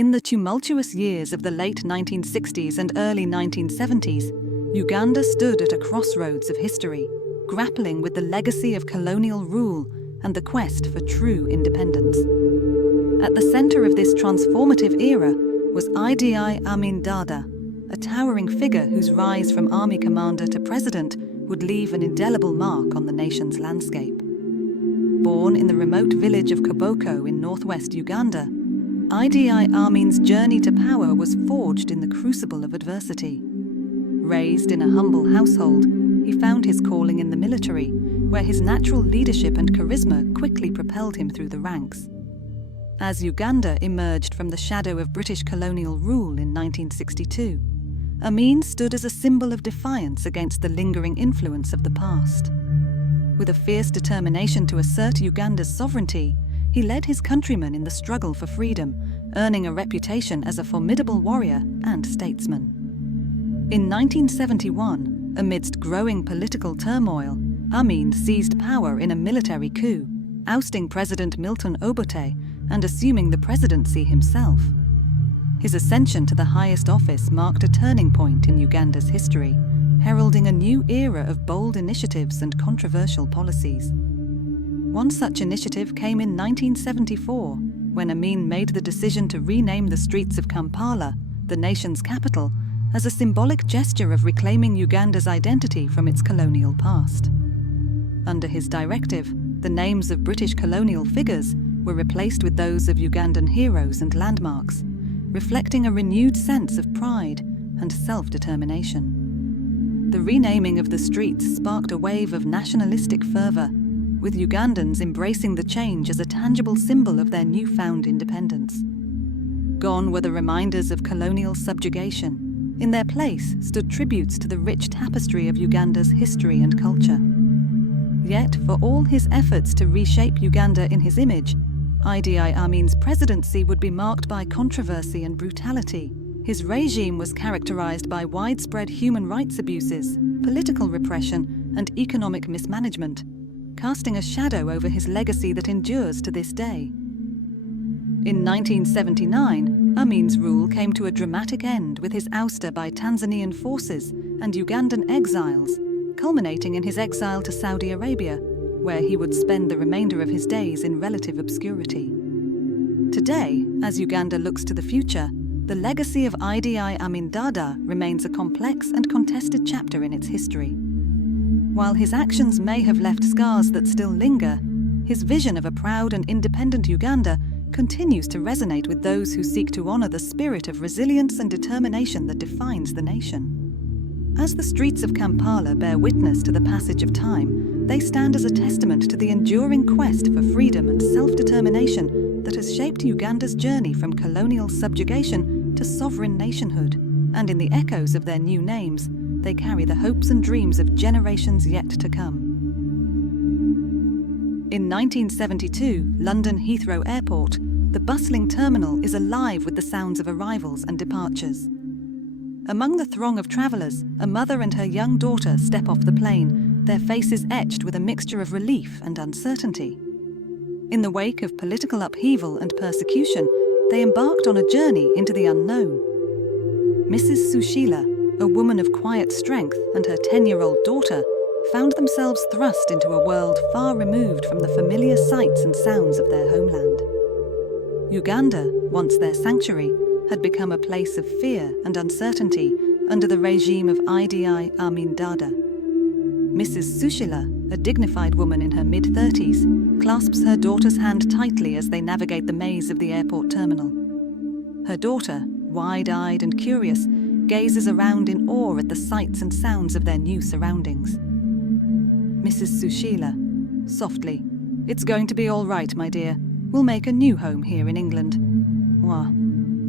In the tumultuous years of the late 1960s and early 1970s, Uganda stood at a crossroads of history, grappling with the legacy of colonial rule and the quest for true independence. At the center of this transformative era was Idi Amin Dada, a towering figure whose rise from army commander to president would leave an indelible mark on the nation's landscape. Born in the remote village of Koboko in northwest Uganda, Idi Amin's journey to power was forged in the crucible of adversity. Raised in a humble household, he found his calling in the military, where his natural leadership and charisma quickly propelled him through the ranks. As Uganda emerged from the shadow of British colonial rule in 1962, Amin stood as a symbol of defiance against the lingering influence of the past. With a fierce determination to assert Uganda's sovereignty, he led his countrymen in the struggle for freedom, earning a reputation as a formidable warrior and statesman. In 1971, amidst growing political turmoil, Amin seized power in a military coup, ousting President Milton Obote and assuming the presidency himself. His ascension to the highest office marked a turning point in Uganda's history, heralding a new era of bold initiatives and controversial policies. One such initiative came in 1974, when Amin made the decision to rename the streets of Kampala, the nation's capital, as a symbolic gesture of reclaiming Uganda's identity from its colonial past. Under his directive, the names of British colonial figures were replaced with those of Ugandan heroes and landmarks, reflecting a renewed sense of pride and self-determination. The renaming of the streets sparked a wave of nationalistic fervour, with Ugandans embracing the change as a tangible symbol of their newfound independence. Gone were the reminders of colonial subjugation. In their place stood tributes to the rich tapestry of Uganda's history and culture. Yet, for all his efforts to reshape Uganda in his image, Idi Amin's presidency would be marked by controversy and brutality. His regime was characterized by widespread human rights abuses, political repression, and economic mismanagement, casting a shadow over his legacy that endures to this day. In 1979, Amin's rule came to a dramatic end with his ouster by Tanzanian forces and Ugandan exiles, culminating in his exile to Saudi Arabia, where he would spend the remainder of his days in relative obscurity. Today, as Uganda looks to the future, the legacy of Idi Amin Dada remains a complex and contested chapter in its history. While his actions may have left scars that still linger, his vision of a proud and independent Uganda continues to resonate with those who seek to honor the spirit of resilience and determination that defines the nation. As the streets of Kampala bear witness to the passage of time, they stand as a testament to the enduring quest for freedom and self-determination that has shaped Uganda's journey from colonial subjugation to sovereign nationhood, and in the echoes of their new names, they carry the hopes and dreams of generations yet to come. In 1972, London Heathrow Airport, the bustling terminal is alive with the sounds of arrivals and departures. Among the throng of travellers, a mother and her young daughter step off the plane, their faces etched with a mixture of relief and uncertainty. In the wake of political upheaval and persecution, they embarked on a journey into the unknown. Mrs. Sushila, a woman of quiet strength, and her 10-year-old daughter found themselves thrust into a world far removed from the familiar sights and sounds of their homeland. Uganda, once their sanctuary, had become a place of fear and uncertainty under the regime of Idi Amin Dada. Mrs. Sushila, a dignified woman in her mid-30s, clasps her daughter's hand tightly as they navigate the maze of the airport terminal. Her daughter, wide-eyed and curious, gazes around in awe at the sights and sounds of their new surroundings. Mrs. Sushila, softly, "It's going to be all right, my dear. We'll make a new home here in England."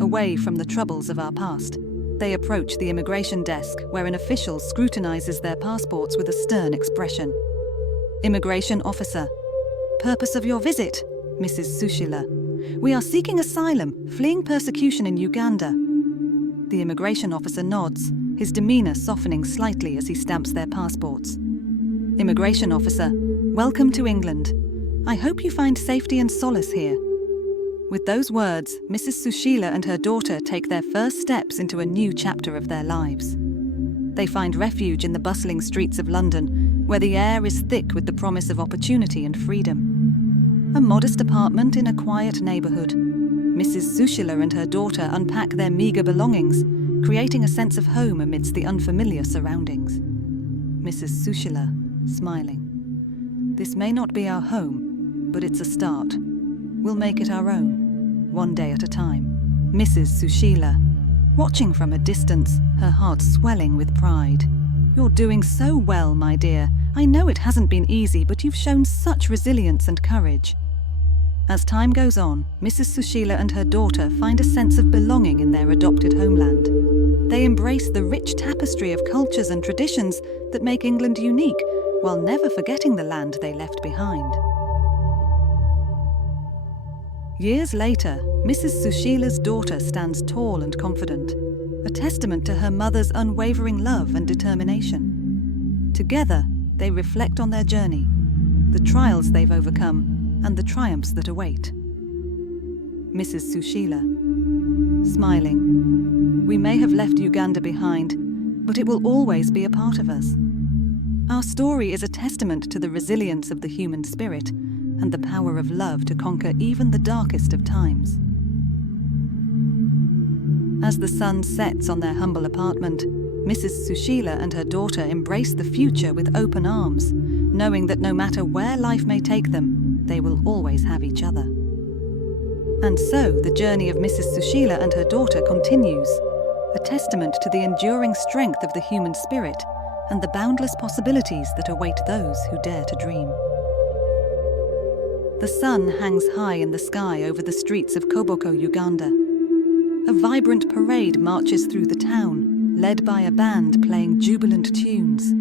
Away from the troubles of our past, they approach the immigration desk, where an official scrutinizes their passports with a stern expression. "Immigration officer, purpose of your visit?" Mrs. Sushila. "We are seeking asylum, fleeing persecution in Uganda." The immigration officer nods, his demeanor softening slightly as he stamps their passports. "Immigration officer, welcome to England. I hope you find safety and solace here." With those words, Mrs. Sushila and her daughter take their first steps into a new chapter of their lives. They find refuge in the bustling streets of London, where the air is thick with the promise of opportunity and freedom. A modest apartment in a quiet neighbourhood, Mrs. Sushila and her daughter unpack their meagre belongings, creating a sense of home amidst the unfamiliar surroundings. Mrs. Sushila, smiling. "This may not be our home, but it's a start. We'll make it our own, one day at a time." Mrs. Sushila, watching from a distance, her heart swelling with pride. "You're doing so well, my dear. I know it hasn't been easy, but you've shown such resilience and courage." As time goes on, Mrs. Sushila and her daughter find a sense of belonging in their adopted homeland. They embrace the rich tapestry of cultures and traditions that make England unique, while never forgetting the land they left behind. Years later, Mrs. Sushila's daughter stands tall and confident, a testament to her mother's unwavering love and determination. Together, they reflect on their journey, the trials they've overcome, and the triumphs that await. Mrs. Sushila, smiling. "We may have left Uganda behind, but it will always be a part of us. Our story is a testament to the resilience of the human spirit and the power of love to conquer even the darkest of times." As the sun sets on their humble apartment, Mrs. Sushila and her daughter embrace the future with open arms, knowing that no matter where life may take them, they will always have each other. And so, the journey of Mrs. Sushila and her daughter continues, a testament to the enduring strength of the human spirit and the boundless possibilities that await those who dare to dream. The sun hangs high in the sky over the streets of Koboko, Uganda. A vibrant parade marches through the town, led by a band playing jubilant tunes.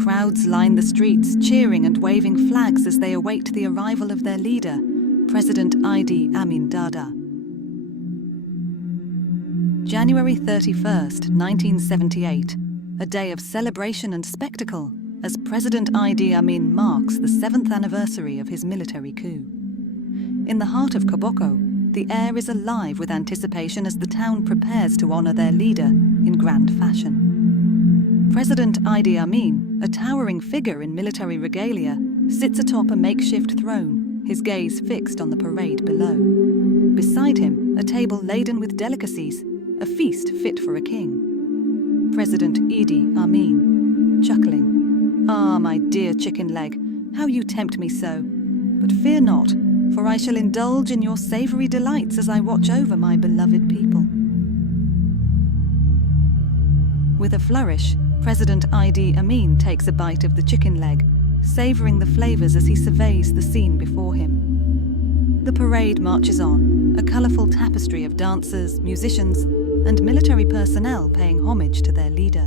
Crowds line the streets, cheering and waving flags as they await the arrival of their leader, President Idi Amin Dada. January 31st, 1978, a day of celebration and spectacle, as President Idi Amin marks the 7th anniversary of his military coup. In the heart of Koboko, the air is alive with anticipation as the town prepares to honour their leader in grand fashion. President Idi Amin, a towering figure in military regalia, sits atop a makeshift throne, his gaze fixed on the parade below. Beside him, a table laden with delicacies, a feast fit for a king. President Idi Amin, chuckling. "Ah, my dear chicken leg, how you tempt me so. But fear not, for I shall indulge in your savoury delights as I watch over my beloved people." With a flourish, President Idi Amin takes a bite of the chicken leg, savouring the flavours as he surveys the scene before him. The parade marches on, a colourful tapestry of dancers, musicians, and military personnel paying homage to their leader.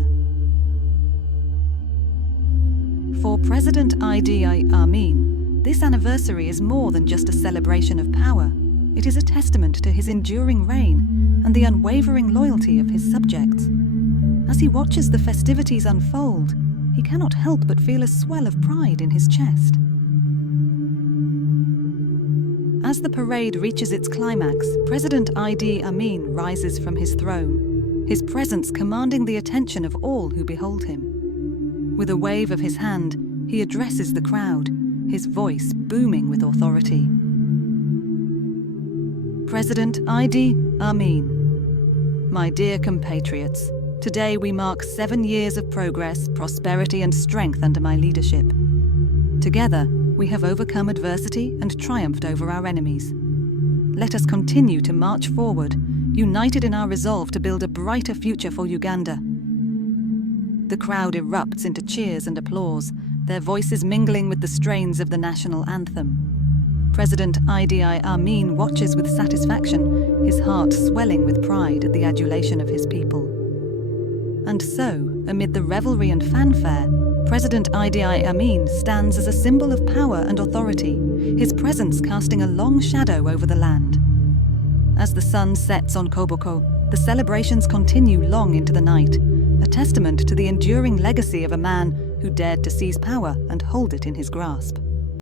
For President Idi Amin, this anniversary is more than just a celebration of power. It is a testament to his enduring reign and the unwavering loyalty of his subjects. As he watches the festivities unfold, he cannot help but feel a swell of pride in his chest. As the parade reaches its climax, President Idi Amin rises from his throne, his presence commanding the attention of all who behold him. With a wave of his hand, he addresses the crowd, his voice booming with authority. President Idi Amin, my dear compatriots, today we mark 7 years of progress, prosperity and strength under my leadership. Together, we have overcome adversity and triumphed over our enemies. Let us continue to march forward, united in our resolve to build a brighter future for Uganda. The crowd erupts into cheers and applause, their voices mingling with the strains of the national anthem. President Idi Amin watches with satisfaction, his heart swelling with pride at the adulation of his people. And so, amid the revelry and fanfare, President Idi Amin stands as a symbol of power and authority, his presence casting a long shadow over the land. As the sun sets on Koboko, the celebrations continue long into the night, a testament to the enduring legacy of a man who dared to seize power and hold it in his grasp.